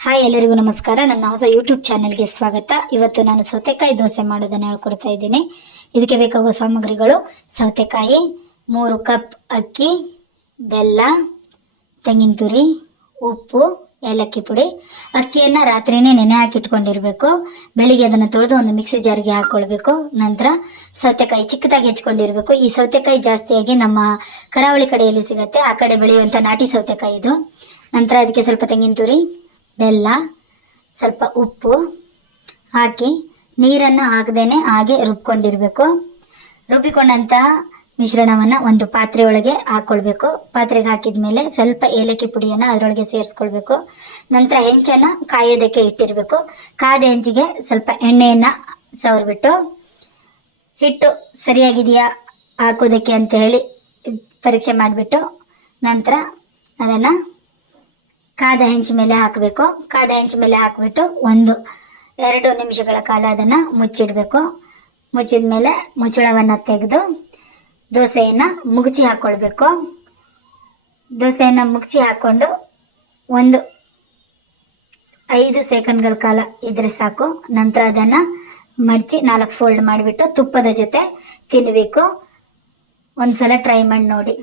Hi, ಎಲ್ಲರಿಗೂ ನಮಸ್ಕಾರ. ನನ್ನ ಹೊಸ ಯೂಟ್ಯೂಬ್ ಚಾನೆಲ್ಗೆ ಸ್ವಾಗತ. ಇವತ್ತು ನಾನು ಸೌತೆಕಾಯಿ ದೋಸೆ ಮಾಡೋದನ್ನು ಹೇಳ್ಕೊಡ್ತಾ ಇದ್ದೀನಿ. ಇದಕ್ಕೆ ಬೇಕಾಗುವ ಸಾಮಗ್ರಿಗಳು: ಸೌತೆಕಾಯಿ, 3 ಕಪ್ ಅಕ್ಕಿ, ಬೆಲ್ಲ, ತೆಂಗಿನ ತುರಿ, ಉಪ್ಪು, ಏಲಕ್ಕಿ ಪುಡಿ. ಅಕ್ಕಿಯನ್ನು ರಾತ್ರಿನೇ ನೆನೆ ಹಾಕಿಟ್ಕೊಂಡಿರಬೇಕು. ಬೆಳಿಗ್ಗೆ ಅದನ್ನು ತೊಳೆದು ಒಂದು ಮಿಕ್ಸಿ ಜಾರ್ಗೆ ಹಾಕ್ಕೊಳ್ಬೇಕು. ನಂತರ ಸೌತೆಕಾಯಿ ಚಿಕ್ಕದಾಗಿ ಹೆಚ್ಕೊಂಡಿರಬೇಕು. ಈ ಸೌತೆಕಾಯಿ ಜಾಸ್ತಿಯಾಗಿ ನಮ್ಮ ಕರಾವಳಿ ಕಡೆಯಲ್ಲಿ ಸಿಗುತ್ತೆ. ಆ ಕಡೆ ಬೆಳೆಯುವಂಥ ನಾಟಿ ಸೌತೆಕಾಯಿ ಇದು. ನಂತರ ಅದಕ್ಕೆ ಸ್ವಲ್ಪ ತೆಂಗಿನ ತುರಿ, ಬೆಲ್ಲ, ಸ್ವಲ್ಪ ಉಪ್ಪು ಹಾಕಿ ನೀರನ್ನು ಹಾಕದೇನೆ ಹಾಗೆ ರುಬ್ಕೊಂಡಿರಬೇಕು. ರುಬ್ಬಿಕೊಂಡಂತಹ ಮಿಶ್ರಣವನ್ನು ಒಂದು ಪಾತ್ರೆಯೊಳಗೆ ಹಾಕ್ಕೊಳ್ಬೇಕು. ಪಾತ್ರೆಗೆ ಹಾಕಿದ ಮೇಲೆ ಸ್ವಲ್ಪ ಏಲಕ್ಕಿ ಪುಡಿಯನ್ನು ಅದರೊಳಗೆ ಸೇರಿಸ್ಕೊಳ್ಬೇಕು. ನಂತರ ಹೆಂಚನ್ನು ಕಾಯೋದಕ್ಕೆ ಇಟ್ಟಿರಬೇಕು. ಕಾದ ಹೆಂಚಿಗೆ ಸ್ವಲ್ಪ ಎಣ್ಣೆಯನ್ನು ಸವರ್ಬಿಟ್ಟು ಹಿಟ್ಟು ಸರಿಯಾಗಿದೆಯಾ ಹಾಕೋದಕ್ಕೆ ಅಂತ ಹೇಳಿ ಪರೀಕ್ಷೆ ಮಾಡಿಬಿಟ್ಟು ನಂತರ ಅದನ್ನು ಕಾದ ಹೆಂಚು ಮೇಲೆ ಹಾಕಬೇಕು. ಕಾದ ಹೆಂಚು ಮೇಲೆ ಹಾಕಿಬಿಟ್ಟು 1-2 ನಿಮಿಷಗಳ ಕಾಲ ಅದನ್ನು ಮುಚ್ಚಿಡಬೇಕು. ಮುಚ್ಚಿದ ಮೇಲೆ ಮುಚ್ಚಳವನ್ನು ತೆಗೆದು ದೋಸೆಯನ್ನು ಮುಗುಚಿ ಹಾಕ್ಕೊಳ್ಬೇಕು. ದೋಸೆಯನ್ನು ಮುಗುಚಿ ಹಾಕ್ಕೊಂಡು 5 ಸೆಕೆಂಡ್ಗಳ ಕಾಲ ಇದ್ರೆ ಸಾಕು. ನಂತರ ಅದನ್ನು ಮಡಚಿ 4 ಫೋಲ್ಡ್ ಮಾಡಿಬಿಟ್ಟು ತುಪ್ಪದ ಜೊತೆ ತಿನ್ನಬೇಕು. ಒಂದ್ಸಲ ಟ್ರೈ ಮಾಡಿ ನೋಡಿ.